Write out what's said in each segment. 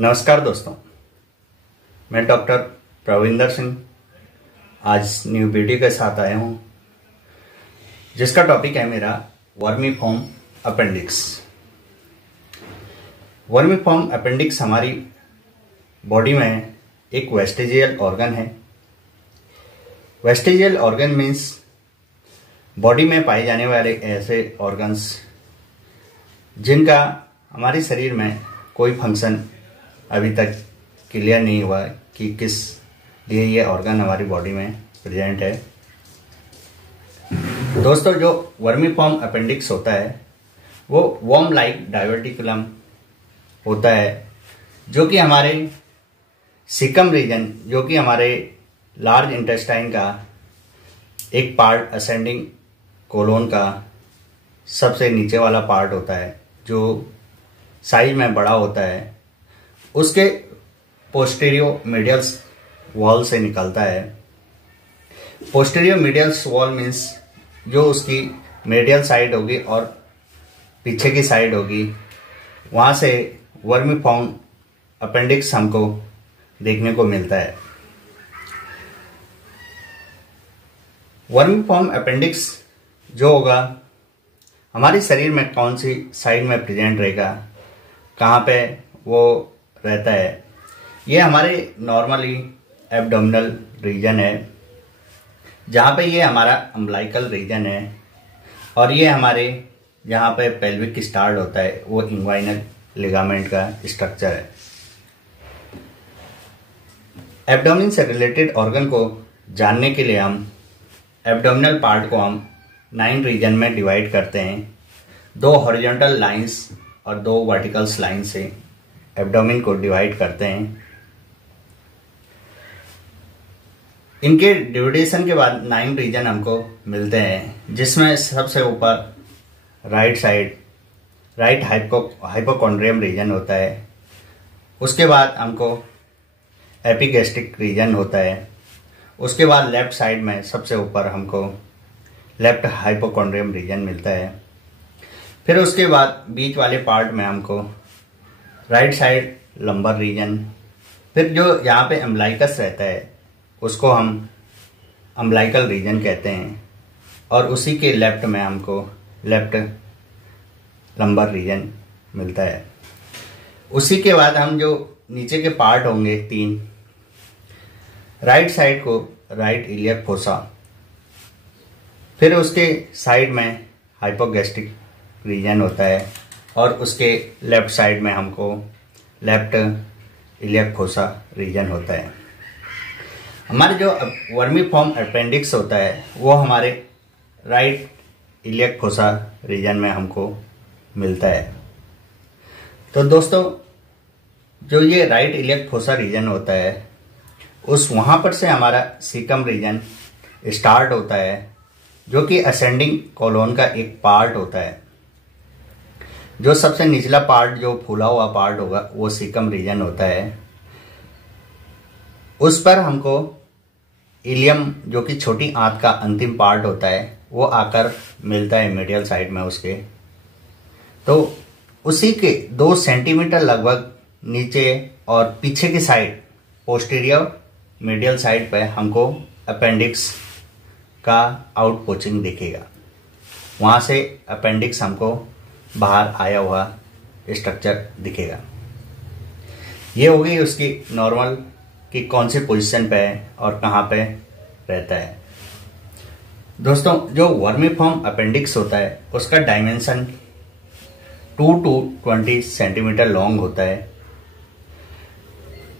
नमस्कार दोस्तों, मैं डॉक्टर प्रविंदर सिंह आज न्यू वीडियो के साथ आया हूं, जिसका टॉपिक है मेरा वर्मीफॉर्म अपेंडिक्स। वर्मीफॉर्म अपेंडिक्स हमारी बॉडी में एक वेस्टिजियल ऑर्गन है। वेस्टिजियल ऑर्गन मीन्स बॉडी में पाए जाने वाले ऐसे ऑर्गन्स जिनका हमारे शरीर में कोई फंक्शन अभी तक क्लियर नहीं हुआ कि किस लिए ये ऑर्गन हमारी बॉडी में प्रेजेंट है। दोस्तों, जो वर्मीफॉर्म अपेंडिक्स होता है वो वर्म लाइक डाइवर्टिकुलम होता है, जो कि हमारे सीकम रीजन, जो कि हमारे लार्ज इंटेस्टाइन का एक पार्ट, असेंडिंग कोलोन का सबसे नीचे वाला पार्ट होता है, जो साइज में बड़ा होता है, उसके पोस्टीरियर मीडियल वॉल से निकलता है। पोस्टीरियर मीडियल वॉल मीन्स जो उसकी मीडियल साइड होगी और पीछे की साइड होगी, वहाँ से वर्मीफॉर्म अपेंडिक्स हमको देखने को मिलता है। वर्मीफॉर्म अपेंडिक्स जो होगा हमारे शरीर में कौन सी साइड में प्रेजेंट रहेगा, कहाँ पे वो रहता है, ये हमारे नॉर्मली एब्डोमिनल रीजन है, जहाँ पे ये हमारा अम्बिलिकल रीजन है, और ये हमारे जहाँ पे पेल्विक स्टार्ट होता है वो इंग्वाइनल लिगामेंट का स्ट्रक्चर है। एब्डोमेन से रिलेटेड ऑर्गन को जानने के लिए हम एब्डोमिनल पार्ट को हम 9 रीजन में डिवाइड करते हैं। 2 हॉरिजॉन्टल लाइंस और 2 वर्टिकल लाइन से एब्डोमेन को डिवाइड करते हैं। इनके डिविडेशन के बाद 9 रीजन हमको मिलते हैं, जिसमें सबसे ऊपर right side right hypochondrium region होता है। उसके बाद हमको एपिगैस्ट्रिक रीजन होता है। उसके बाद लेफ्ट साइड में सबसे ऊपर हमको लेफ्ट हाइपोकॉन्ड्रियम रीजन मिलता है। फिर उसके बाद बीच वाले पार्ट में हमको राइट साइड लंबर रीजन, फिर जो यहाँ पे अम्बिलिकस रहता है उसको हम अम्बिलिकल रीजन कहते हैं, और उसी के लेफ्ट में हमको लेफ्ट लंबर रीजन मिलता है। उसी के बाद हम जो नीचे के पार्ट होंगे 3, राइट साइड को राइट इलियक फोसा, फिर उसके साइड में हाइपोगैस्ट्रिक रीजन होता है, और उसके लेफ्ट साइड में हमको लेफ्ट इलियक फोसा रीजन होता है। हमारे जो वर्मीफॉर्म अपेंडिक्स होता है वो हमारे राइट इलियक फोसा रीजन में हमको मिलता है। तो दोस्तों, जो ये राइट इलियक फोसा रीजन होता है उस वहाँ पर से हमारा सीकम रीजन स्टार्ट होता है, जो कि असेंडिंग कोलोन का एक पार्ट होता है। जो सबसे निचला पार्ट, जो फूला हुआ पार्ट होगा, वो सीकम रीजन होता है। उस पर हमको इलियम, जो कि छोटी आंत का अंतिम पार्ट होता है, वो आकर मिलता है मीडियल साइड में उसके। तो उसी के 2 सेंटीमीटर लगभग नीचे और पीछे की साइड पोस्टीरियर मीडियल साइड पे हमको अपेंडिक्स का आउटपोचिंग दिखेगा। वहाँ से अपेंडिक्स हमको बाहर आया हुआ स्ट्रक्चर दिखेगा। ये हो गई उसकी नॉर्मल कि कौन सी पोजीशन पे है और कहाँ पे रहता है। दोस्तों, जो वर्मीफॉर्म अपेंडिक्स होता है उसका डायमेंशन 2 to 20 सेंटीमीटर लॉन्ग होता है।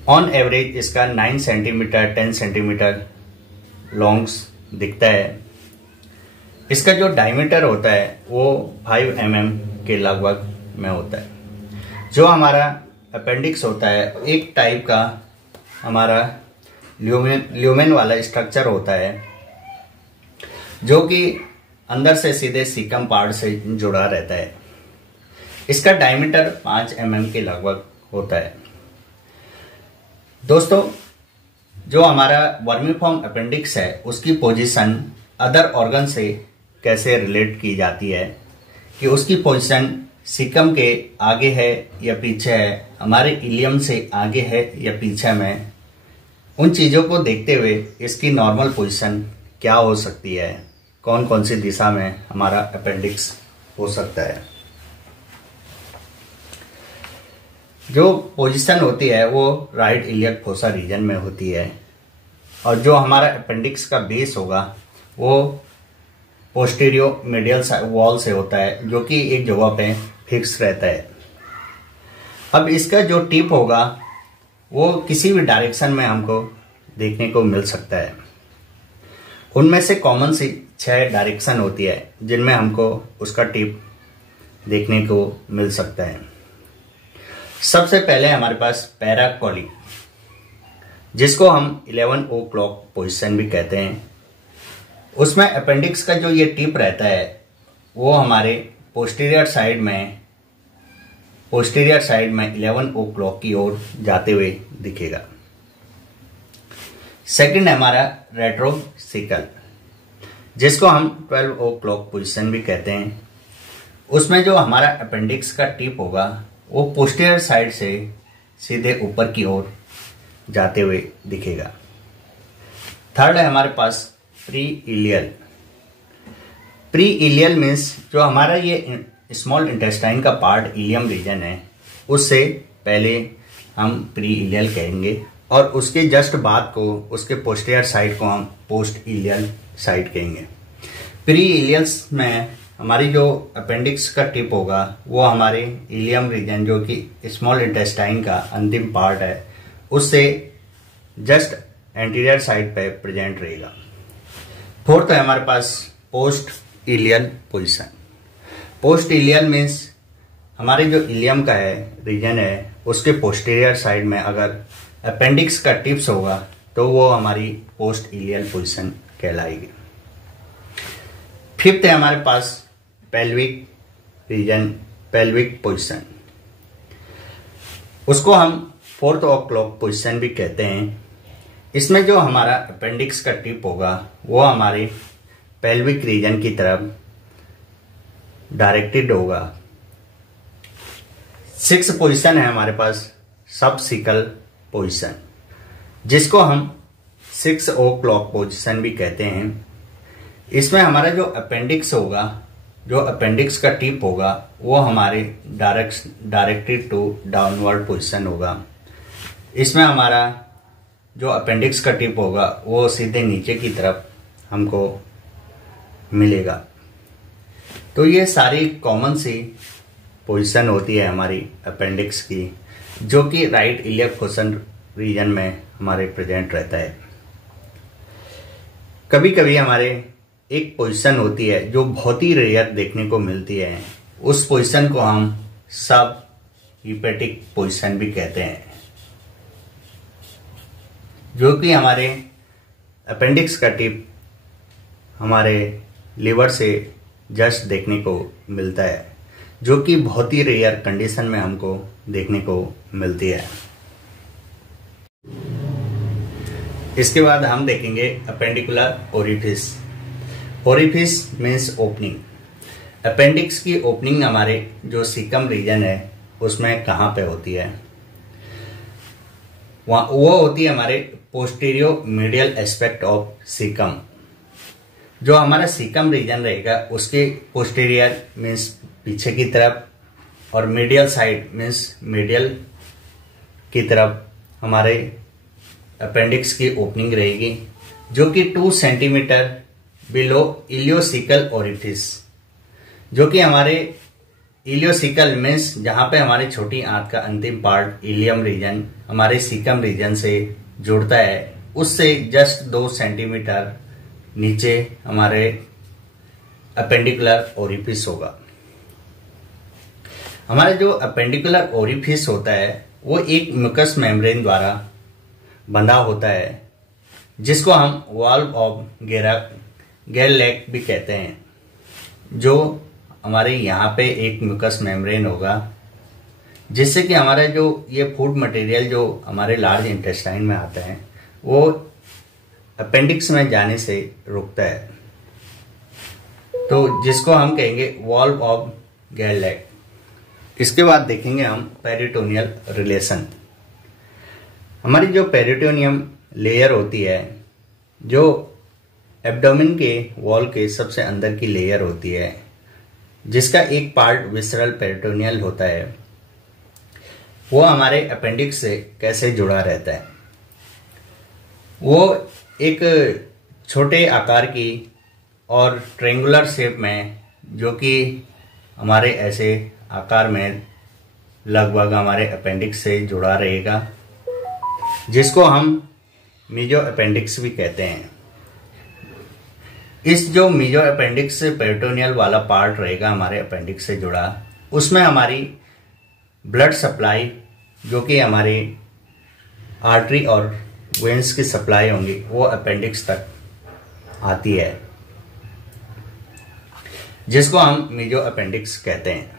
ऑन एवरेज इसका 9 सेंटीमीटर 10 सेंटीमीटर लॉन्ग्स दिखता है। इसका जो डायमीटर होता है वो 5 mm के लगभग में होता है। जो हमारा अपेंडिक्स होता है एक टाइप का हमारा ल्यूमेन वाला स्ट्रक्चर होता है, जो कि अंदर से सीधे सीकम पार्ट से जुड़ा रहता है। इसका डायमीटर 5 mm के लगभग होता है। दोस्तों, जो हमारा वर्मीफॉर्म अपेंडिक्स है उसकी पोजीशन अदर ऑर्गन से कैसे रिलेट की जाती है कि उसकी पोजीशन सीकम के आगे है या पीछे है, हमारे इलियम से आगे है या पीछे में, उन चीज़ों को देखते हुए इसकी नॉर्मल पोजीशन क्या हो सकती है, कौन कौन सी दिशा में हमारा अपेंडिक्स हो सकता है। जो पोजीशन होती है वो राइट इलियक फोसा रीजन में होती है, और जो हमारा अपेंडिक्स का बेस होगा वो पोस्टीरियर मीडियल वॉल से होता है, जो कि एक जगह पे फिक्स रहता है। अब इसका जो टिप होगा वो किसी भी डायरेक्शन में हमको देखने को मिल सकता है। उनमें से कॉमन सी 6 डायरेक्शन होती है जिनमें हमको उसका टिप देखने को मिल सकता है। सबसे पहले हमारे पास पैराकोली, जिसको हम 11 ओ क्लॉक पोजिशन भी कहते हैं, उसमें अपेंडिक्स का जो ये टिप रहता है वो हमारे पोस्टीरियर साइड में 11 ओ क्लॉक की ओर जाते हुए दिखेगा। सेकंड है हमारा रेट्रोसिकल, जिसको हम 12 ओ क्लॉक पोजिशन भी कहते हैं। उसमें जो हमारा अपेंडिक्स का टिप होगा वो पोस्टीरियर साइड से सीधे ऊपर की ओर जाते हुए दिखेगा। थर्ड है हमारे पास प्री इलियल मीन्स जो हमारा ये स्मॉल इंटेस्टाइन का पार्ट इलियम रीजन है, उससे पहले हम प्री इलियल कहेंगे, और उसके जस्ट बाद को उसके पोस्टीरियर साइड को हम पोस्ट इलियल साइड कहेंगे। प्री इलियल्स में हमारी जो अपेंडिक्स का टिप होगा वो हमारे इलियम रीजन, जो कि स्मॉल इंटेस्टाइन का अंतिम पार्ट है, उससे जस्ट एंटीरियर साइड पे प्रेजेंट रहेगा। फोर्थ है हमारे पास post ileal position. Post ileal means हमारे जो इलियम का है रीजन है, उसके पोस्टीरियर साइड में अगर अपेंडिक्स का टिप्स होगा तो वो हमारी पोस्ट इलियल पोजिशन कहलाएगी। फिफ्थ है हमारे पास पेल्विक रीजन, पेल्विक पोजिशन, उसको हम 4th ओ क्लॉक पोजिशन भी कहते हैं। इसमें जो हमारा अपेंडिक्स का टिप होगा वो हमारे पेल्विक रीजन की तरफ डायरेक्टेड होगा। 6th पोजीशन है हमारे पास सबसिकल पोजीशन, जिसको हम 6 ओ क्लॉक पोजीशन भी कहते हैं। इसमें हमारा जो अपेंडिक्स होगा, जो अपेंडिक्स का टिप होगा वो हमारे डायरेक्टेड टू डाउनवर्ड पोजीशन होगा। इसमें हमारा जो अपेंडिक्स का टिप होगा वो सीधे नीचे की तरफ हमको मिलेगा। तो ये सारी कॉमन सी पोजीशन होती है हमारी अपेंडिक्स की, जो कि राइट इलियक फोसा रीजन में हमारे प्रेजेंट रहता है। कभी कभी हमारे एक पोजीशन होती है जो बहुत ही रेयर देखने को मिलती है, उस पोजीशन को हम सब हीपेटिक पोजीशन भी कहते हैं, जो कि हमारे अपेंडिक्स का टिप हमारे लिवर से जस्ट देखने को मिलता है, जो कि बहुत ही रेयर कंडीशन में हमको देखने को मिलती है। इसके बाद हम देखेंगे appendicular orifice. Orifice means opening. Appendix की ओपनिंग हमारे जो सीकम रीजन है उसमें कहाँ पे होती है? वो होती है हमारे posterior medial aspect of caecum. जो हमारा सीकम रीजन रहेगा उसके पोस्टीरियर मीन्स पीछे की तरफ, और मीडियल साइड मीन्स मीडियल की तरफ हमारे अपेंडिक्स की ओपनिंग रहेगी, जो कि 2 सेंटीमीटर बिलो इलियोसिकल ओरिफिस, जो कि हमारे इलियोसिकल मीन्स जहां पे हमारे छोटी आंत का अंतिम पार्ट इलियम रीजन हमारे सीकम रीजन से जुड़ता है, उससे जस्ट 2 सेंटीमीटर नीचे हमारे अपेंडिकुलर ओरिफिस होगा। हमारा जो अपेंडिकुलर ओरिफिस होता है वो एक म्यूकस मेम्ब्रेन द्वारा बंधा होता है, जिसको हम वाल्व ऑफ गेरलैक भी कहते हैं। जो हमारे यहाँ पे एक म्यूकस मेम्ब्रेन होगा, जिससे कि हमारा जो ये फूड मटेरियल जो हमारे लार्ज इंटेस्टाइन में आता है वो अपेंडिक्स में जाने से रुकता है, तो जिसको हम कहेंगे वॉल्व ऑफ गेरलैक। इसके बाद देखेंगे हम पेरिटोनियल रिलेशन। हमारी जो पेरिटोनियम लेयर होती है, जो एब्डोमेन के वॉल के सबसे अंदर की लेयर होती है, जिसका एक पार्ट विसरल पेरिटोनियल होता है, वो हमारे अपेंडिक्स से कैसे जुड़ा रहता है। वो एक छोटे आकार की और ट्रायंगुलर शेप में, जो कि हमारे ऐसे आकार में लगभग हमारे अपेंडिक्स से जुड़ा रहेगा, जिसको हम मीजो अपेंडिक्स भी कहते हैं। इस जो मीजो अपेंडिक्स पेरिटोनियल वाला पार्ट रहेगा हमारे अपेंडिक्स से जुड़ा, उसमें हमारी ब्लड सप्लाई, जो कि हमारी आर्टरी और वेन्स की सप्लाई होंगी, वो अपेंडिक्स तक आती है, जिसको हम मीजो अपेंडिक्स कहते हैं।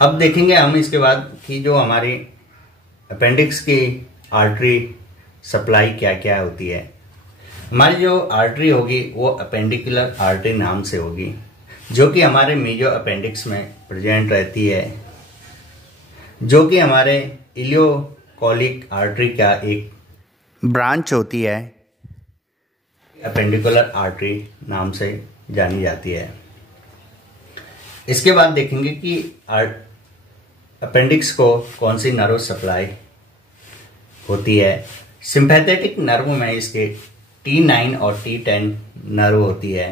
अब देखेंगे हम इसके बाद कि जो हमारी अपेंडिक्स की आर्टरी सप्लाई क्या क्या होती है। हमारी जो आर्टरी होगी वो अपेंडिकुलर आर्टरी नाम से होगी, जो कि हमारे मीजो अपेंडिक्स में प्रेजेंट रहती है, जो कि हमारे इलियोकोलिक आर्टरी का एक ब्रांच होती है, अपेंडिकुलर आर्टरी नाम से जानी जाती है। इसके बाद देखेंगे कि अपेंडिक्स को कौन सी नर्व सप्लाई होती है। सिंपैथेटिक नर्व में इसके T9 और T10 नर्व होती है,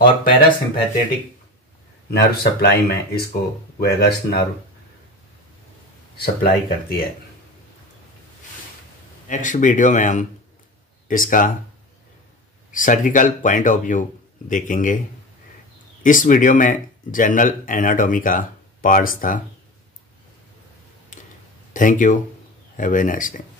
और पैरासिम्पैथेटिक नर्व सप्लाई में इसको वेगस नर्व सप्लाई करती है। नेक्स्ट वीडियो में हम इसका सर्जिकल पॉइंट ऑफ व्यू देखेंगे। इस वीडियो में जनरल एनाटॉमी का पार्ट्स था। Thank you, have a nice day.